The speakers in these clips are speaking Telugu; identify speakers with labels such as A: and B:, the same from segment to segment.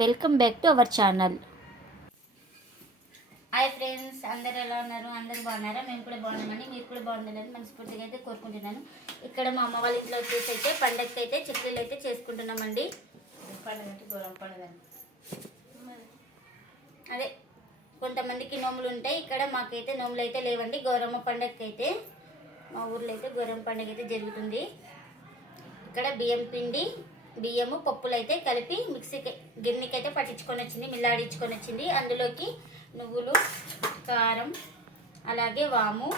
A: Welcome back to our channel. Hi friends అందరు ఎలా ఉన్నారు? అందరు బాగున్నారా? మేము కూడా బాగున్నామండి. మీరు కూడా బాగుండాలని మనస్ఫూర్తిగా అయితే కోరుకుంటున్నాను. ఇక్కడ మా అమ్మ వాళ్ళ ఇంట్లో వచ్చేసి అయితే పండగకి అయితే చిక్కులు అయితే చేసుకుంటున్నామండి.
B: పండుగ అంటే గౌరవం పండుగ
A: అదే కొంతమందికి నోములు ఉంటాయి. ఇక్కడ మాకైతే నోములు అయితే లేవండి. గౌరమ్మ పండగకి అయితే మా ఊర్లో అయితే గౌరమ్మ పండగ అయితే జరుగుతుంది. ఇక్కడ బియ్యం పిండి బియ్యము పప్పులు అయితే కలిపి మిక్సీకి గిన్నెకి అయితే పట్టించుకొని వచ్చింది మిల్లాడించుకొని వచ్చింది అందులోకి నువ్వులు కారం అలాగే వాము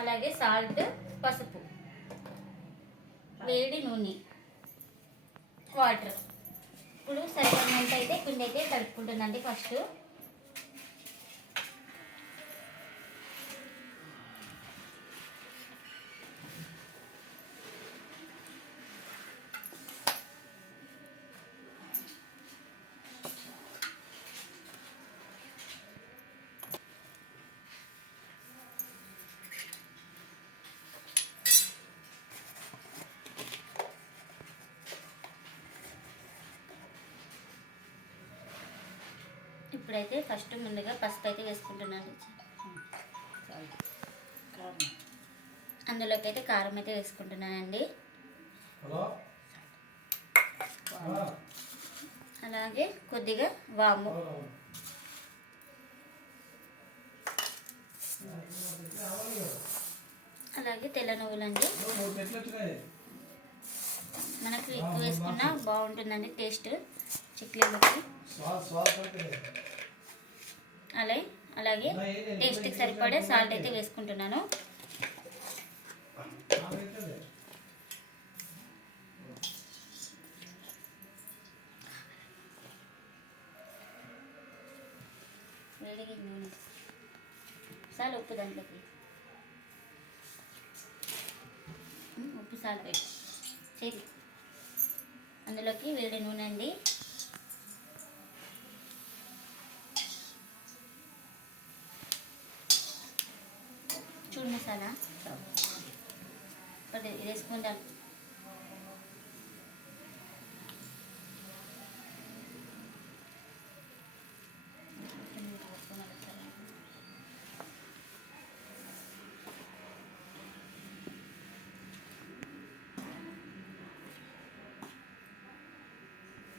A: అలాగే సాల్ట్ పసుపు వేడి నూనె వాటర్. ఇప్పుడు సరిపడినంత అయితే పిండి అయితే కలుపుకుంటుందండి ఫస్ట్. ఇప్పుడైతే ఫస్ట్ ముందుగా పసుపు అయితే వేసుకుంటున్నాను అందులోకి అయితే కారం అయితే వేసుకుంటున్నానండి. అలాగే కొద్దిగా వాము. అలాగే తెల్ల నువ్వులండి. మనకు ఎక్కువ వేసుకున్నా బాగుంటుందండి టేస్ట్. చిక్లీలకి అలాగే అలాగే టేస్ట్కి సరిపడే సాల్ట్ అయితే వేసుకుంటున్నాను. వేడిగా నూనె. సాల్ ఉప్పు దాంట్లోకి. ఉప్పు సాల్ట్ చేయి అందులోకి వేడి నూనె అండి. చూడు మసాలా ఒకటి ఇది వేసుకుందాం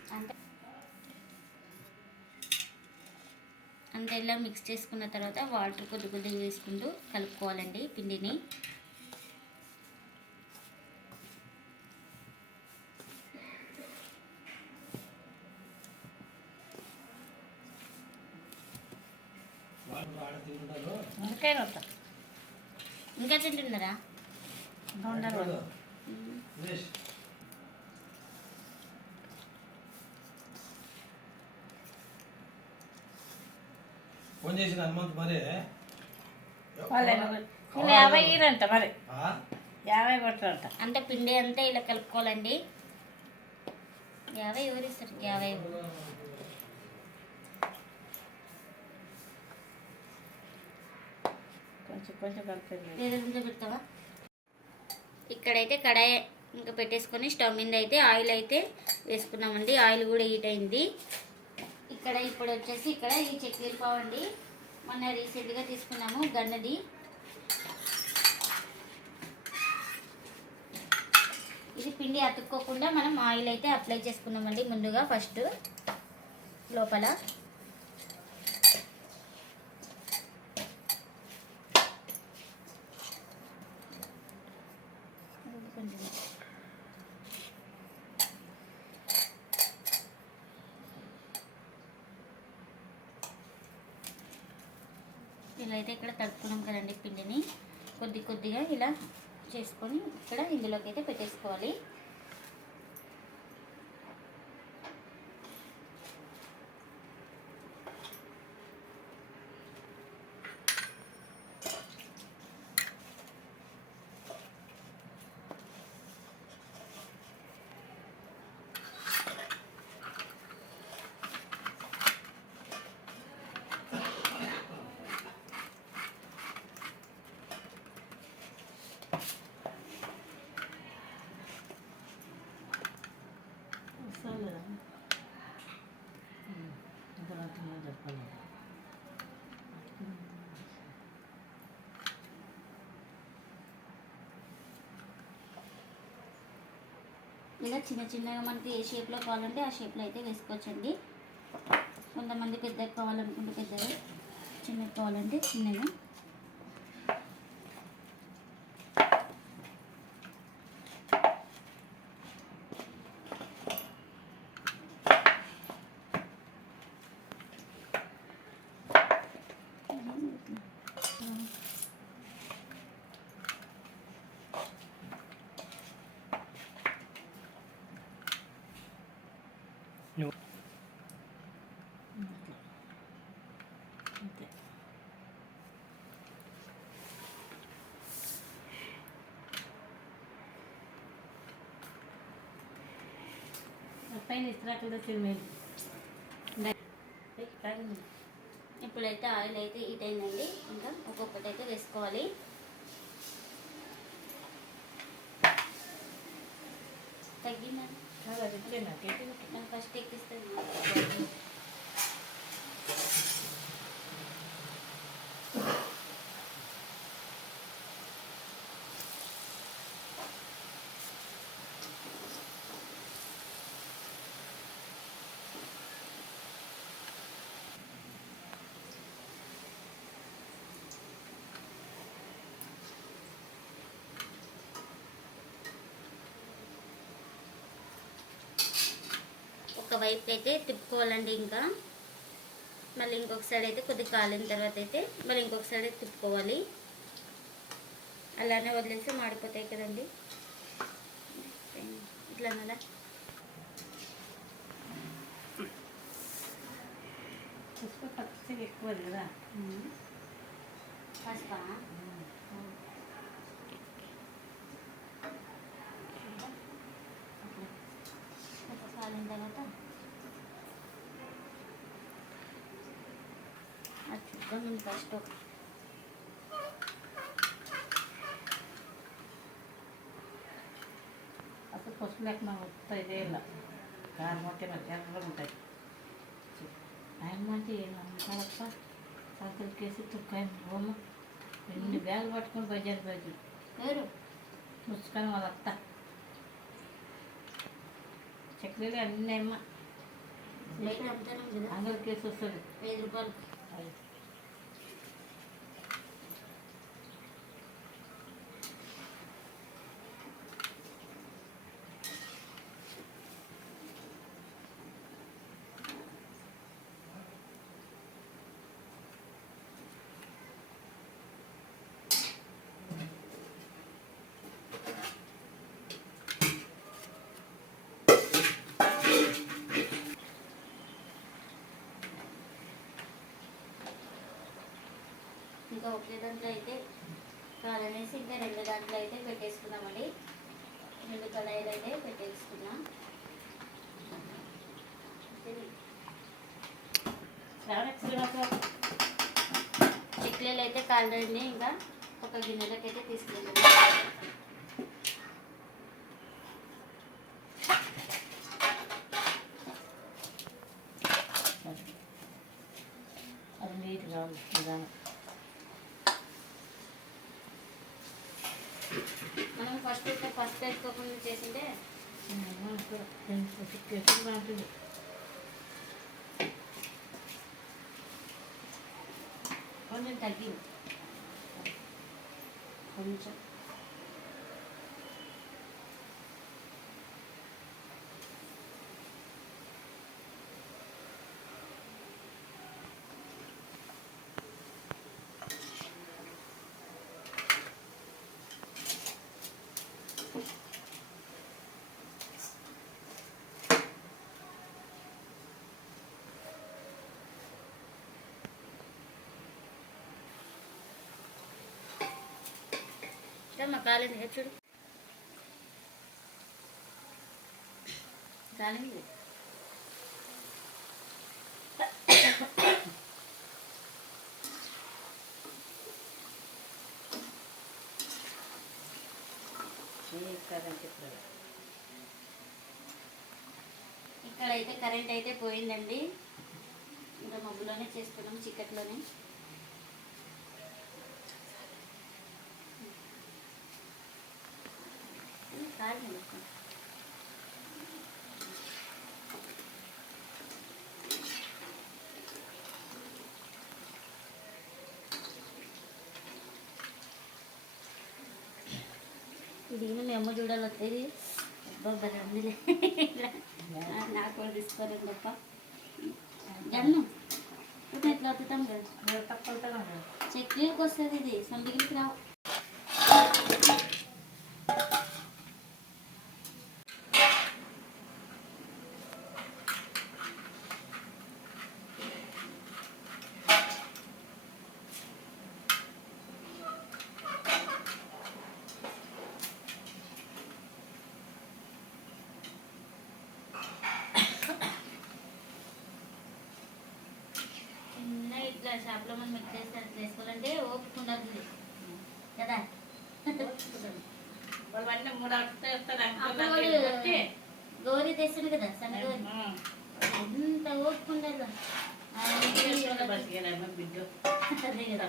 A: అంటే అంతే ఇలా మిక్స్ చేసుకున్న తర్వాత వాటర్ కొద్ది కొద్దిగా వేసుకుంటూ కలుపుకోవాలండి పిండిని
C: వాళ్ళు ఆడ తింటారు
B: ఇంకేం వస్తా
A: ఇంకా తింటున్నారా
B: ఉండరు
C: సురేష్ ఫోన్ చేసిన హనుమంత్ మరి.
B: వాళ్ళే యాభై ఇరంట మరి? యాభై కొట్టారంట
A: అంటే పిండి అంతా ఇలా కలుపుకోవాలండి. యాభై ఎవరు ఇస్తారు? యాభై.
B: కొంచెం కొంచెం
A: పెడతావా? ఇక్కడైతే కడాయి ఇంకా పెట్టేసుకొని స్టవ్ మీద అయితే ఆయిల్ అయితే వేసుకున్నామండి. ఆయిల్ కూడా హీట్ అయింది. ఇక్కడ ఇప్పుడు వచ్చేసి ఇక్కడ ఈ చక్కెర పావు అండి. మొన్న రీసెంట్గా తీసుకున్నాము గన్నది ఇది పిండి అతుక్కోకుండా మనం ఆయిల్ అయితే అప్లై చేసుకున్నామండి ముందుగా ఫస్ట్ లోపల కొంచెం ఇలా అయితే ఇక్కడ తడుపుకున్నాం కదండి పిండిని. కొద్ది కొద్దిగా ఇలా చేసుకొని ఇక్కడ ఇందులోకి అయితే పెట్టేసుకోవాలి. ఇలా చిన్న చిన్నగా మనకి ఏ షేప్లో కావాలంటే ఆ షేప్లో అయితే వేసుకోవచ్చండి. కొంతమంది పెద్దగా కావాలనుకుంటే పెద్దగా చిన్నగా కావాలంటే చిన్నగా
B: పైన వచ్చింది మీరు
A: ఇప్పుడైతే ఆయిల్ అయితే హీట్ అయిందండి. ఇంకా ఒక్కొక్కటి అయితే వేసుకోవాలి. తగ్గిందండి మనం ఫస్ట్ ఎక్కిస్తుంది ఒక వైపు అయితే తిప్పుకోవాలండి ఇంకా. మళ్ళీ ఇంకొక సైడ్ అయితే కొద్దిగా కాలిన తర్వాత అయితే మళ్ళీ ఇంకొక సైడ్ అయితే తిప్పుకోవాలి. అలానే వదిలేసి మాడిపోతాయి కదండి. ఇట్లా
B: పసుపు పచ్చి ఎక్కువ కదా.
A: పసుపా కొంచెం కాలిన తర్వాత చూద్దాం ఫస్ట్
B: అసలు పసుపు లేకుండా మొత్తం ఇదే ఇలా. కారం మరి ఎర్రగా ఉంటాయి. ఆయన అంటే ఏం నమ్ముతారప్ప సంతలకేసి తుక్కాయ బొమ్మ ఎన్ని బ్యాగులు పట్టుకొని బజార్ బజార్.
A: ఎవరు?
B: ముసుకొని వాళ్ళ అత్త. చక్కెరలు అన్నీ అమ్మ.
A: బయట అమ్ముతాను కదా.
B: అందరికి కేసు వస్తుంది
A: ఐదు రూపాయలు ఇంకా ఒకే దాంట్లో అయితే కాలనేసి ఇంకా రెండు దాంట్లో అయితే పెట్టేసుకున్నామండి రెండు కడాయిలు అయితే పెట్టేసుకున్నాం చిక్లీలు అయితే కాలండి ఇంకా ఒక గిన్నెలకి అయితే తీసుకెళ్ళాము
B: అది నీట్గా ఉంది నిదానం
A: మనం ఫస్ట్ ఫస్ట్
B: బాగుంటుంది
A: కొంచెం తగ్గింది. కొంచెం. మా కాలేదు
B: కరెంట్ ఇప్పుడు
A: ఇక్కడైతే కరెంట్ అయితే పోయిందండి ఇంకా మబ్బులోనే చేస్తున్నాం చీకట్లోనే దీని మీ అమ్మ చూడాలి వస్తుంది బాబా అందులే. నాకు కూడా తీసుకోలేదు తప్ప జన్ను ఇప్పుడు ఎట్లా వద్దుతాం కదా? చక్రీకి వస్తుంది ఇది. సందిగిలికి రావు. గౌరీ తెస్తుంది కదా సన్న గౌరీ ఎంత ఓపిక ఉండాలి ఆయనకి
B: బతికేలేమో బిడ్డ
A: అదే కదా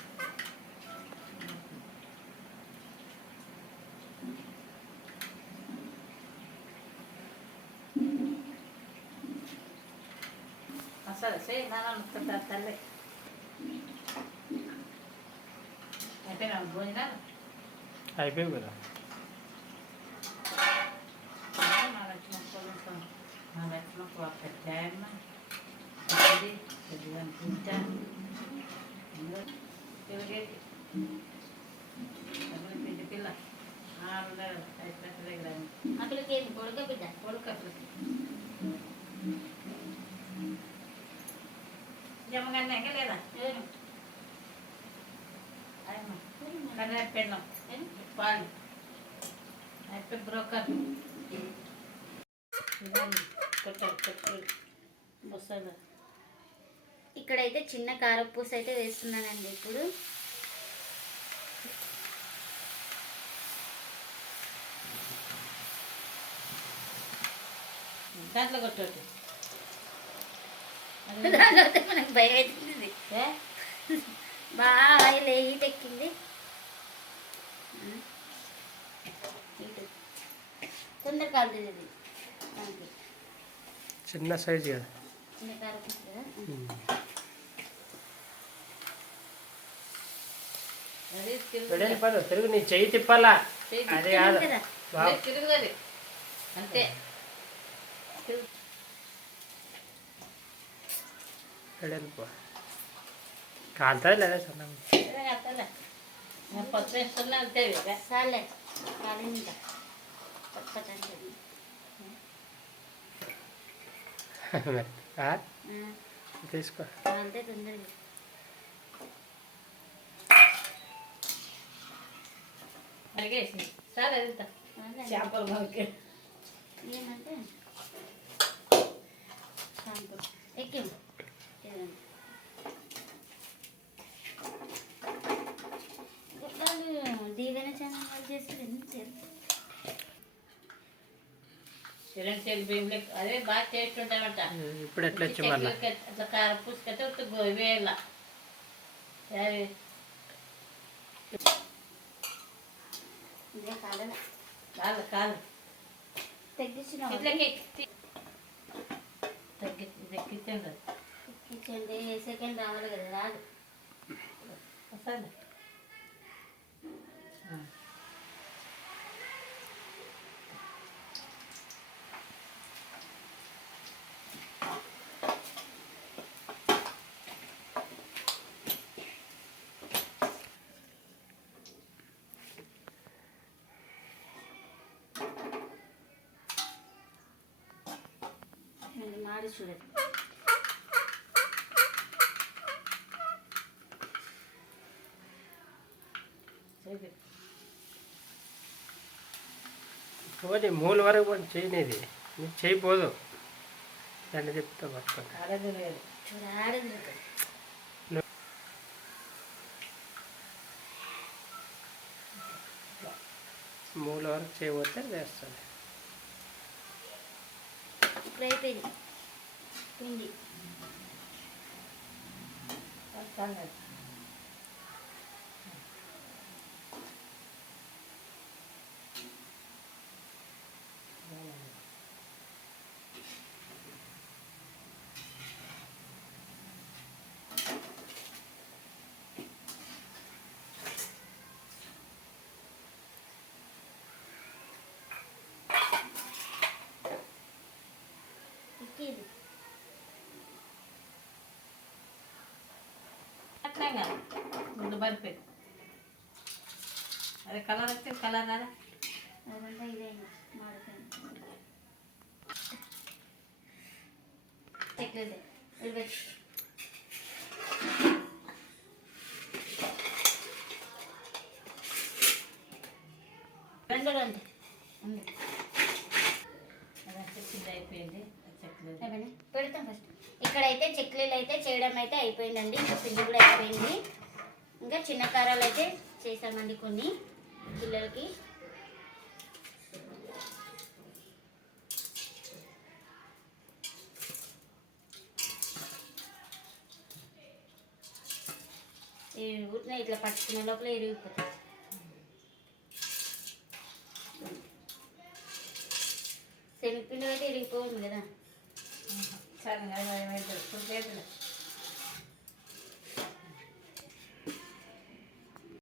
B: నాన్న తల్లి. అయిపోయినా భోజనాలు?
C: అయిపోయింది కదా.
B: మా లక్ష్మణ పొలం మా లక్ష్మణ పొలం పెట్టాయమ్మ ఇది పాలు అయిపోయి బ్రోకర్.
A: ఇక్కడైతే చిన్న కారపూస అయితే వేస్తున్నానండి ఇప్పుడు.
B: దాంట్లో కొట్టోటి.
A: మనకు భయం అవుతుంది బాగా ఆయిల్ హీట్ ఎక్కింది. హీట్ తొందర కాలుతుంది ఇది దానికి
C: చిన్న సైజ్ కదా.
A: చిన్న
C: తిరుగు నీ చెయ్యి తిప్పాలా? అదే కాదు.
B: అంతే.
C: వెడల్పు కాలుతుంది లేదా సన్న తీసుకో
B: సరే. చేపలు మనకి
A: ఏమంటే షాంపూ ఎక్కిం వాళ్ళు దీవెన ఛానల్ వాళ్ళు చేసి
B: అదే బాగా టేస్ట్ ఉంటామంట
C: ఇప్పుడు ఎట్లా వచ్చి మళ్ళా?
B: కారం పూసుకైతే ఉత్త కాదు కాదు
A: తగ్గించిన
B: తగ్గి
A: సెకండ్ సెకండ్ రావాలి కదా రాదు
B: వస్తుంది
A: ಮಾಡಿ చూడండి
C: పోనీ మూల వరకు పోనీ చేయనిది. నీకు చేయిపోదు దాన్ని చెప్తా పట్టుకోండి. మూల వరకు చేయబోతే చేస్తుంది
A: ఇప్పుడు అయిపోయింది. పిండి
B: వస్తాను లేదు
A: ఎక్కేది
B: అట్లా కాదు ముందు బరిపోయి అదే కలర్ వస్తే కలర్ రాదా
A: చెక్కలేదు వెళ్ళిపెట్టి రెండు రెండు ఉంది.
B: అదంతా చిన్న అయిపోయింది అది చెప్పలేదు
A: అయిపోయింది. పెడతాం ఫస్ట్. ఇక్కడైతే చెక్లీలు అయితే చేయడం అయితే అయిపోయిందండి. ఇంకా పిండి కూడా అయిపోయింది. ఇంకా చిన్న కారాలు అయితే చేశామండి కొన్ని పిల్లలకి. ఈ ఇట్లా పట్టుకునే లోపల ఇరిగిపోతుంది శనగపిండి అయితే ఇరిగిపోతుంది కదా.
B: salen